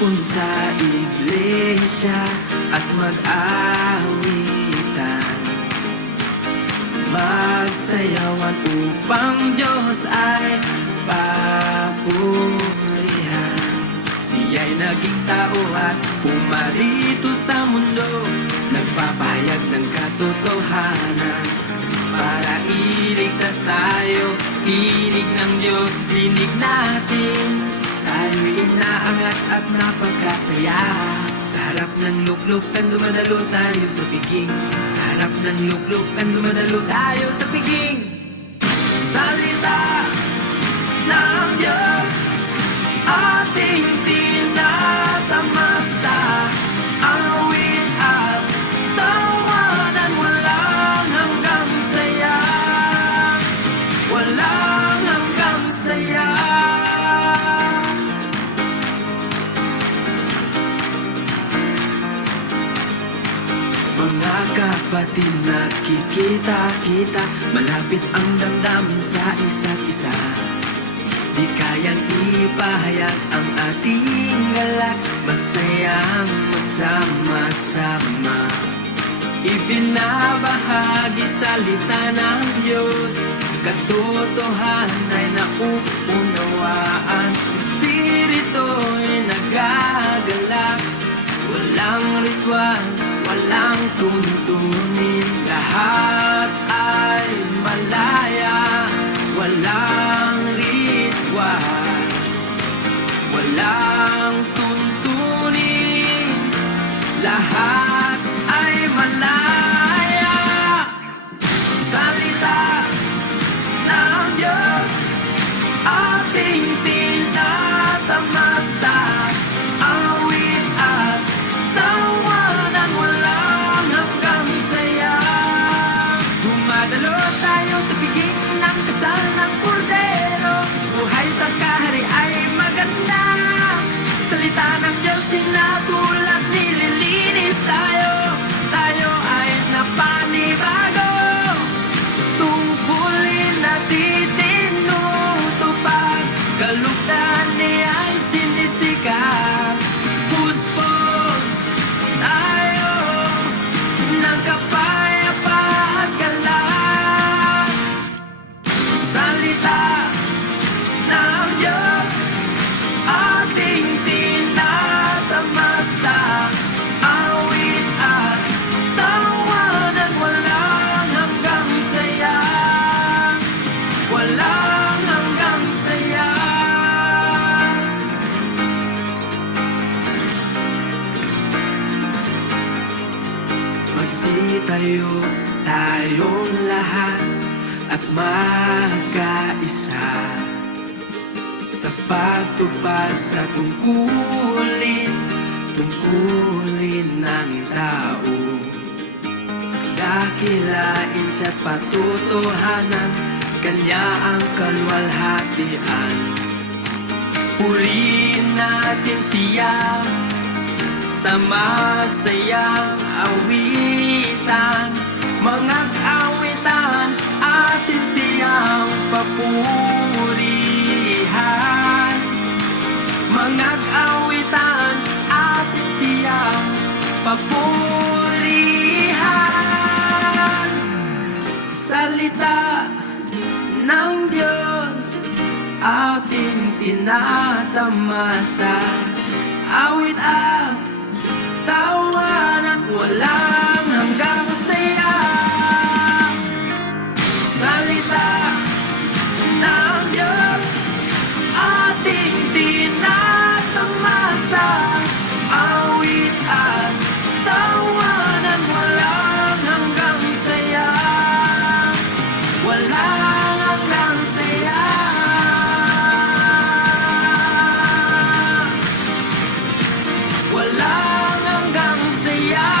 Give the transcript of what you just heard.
Tumipon sa iglesia at mag-awitan, magsayawan upang Diyos ay papurihan. Siya'y naging tao at pumarito sa mundo, nagpapahayag ng katotohanan para iligtas tayo. Tinig ng Diyos, tinig natin, tayo'y inaangat at napagkasaya. Sa harap ng luklukan dumadalo tayo sa piging, sa harap ng luklukan dumadalo tayo sa piging. Salita ng Diyos, ating tinatamasa, awit at tawanan, walang hanggang saya, walang hanggang saya. Mga kapatid, nakikita-kita, malapit ang damdamin sa isa't isa. Di kayang ipahayag ang ating galak, masayang magsama-sama. Ibinabahagi salita ng Diyos, katotohanan ay nauunawaan. Espiritu'y nagagalak, walang ritual, walang tuntunin, lahat ay malaya, walang ritual, walang tuntunin, lahat ay malaya. Salita ng Diyos, ating tinatamasa, awit at tawanan, walang hanggang saya. Dumadalo tayo sa piging ng kasal ng Kordero, buhay sa kahari ay maganda. Salita ng Diyos sinatulad, nililinis tayo, tayo ay napanibago. Tungkulin natin tinutupad, kalugdan niya'y sinisikat. Puspos tayo ng kapayapaan at galak. Salita ng Diyos, ating tinatamasa, awit at tawanan, walang hanggang saya, walang hanggang saya. Magsitayo tayong lahat at magkaisa sa pagtupad sa tungkulin ng tao. Dakilain siya't patutuhanan, kanya ang kaluwalhatian. Purihin natin siya sa masayang awitan, mga awitan, atin siyang papurihan. Mga awitan, atin siyang papurihan. Salita ng Diyos, ating tinatamasa, awit at tawanan, walang hanggang saya. Salita ng Diyos, ating tinatamasa, awit at tawanan, walang hanggang saya, walang hanggang saya. Walang hanggang saya.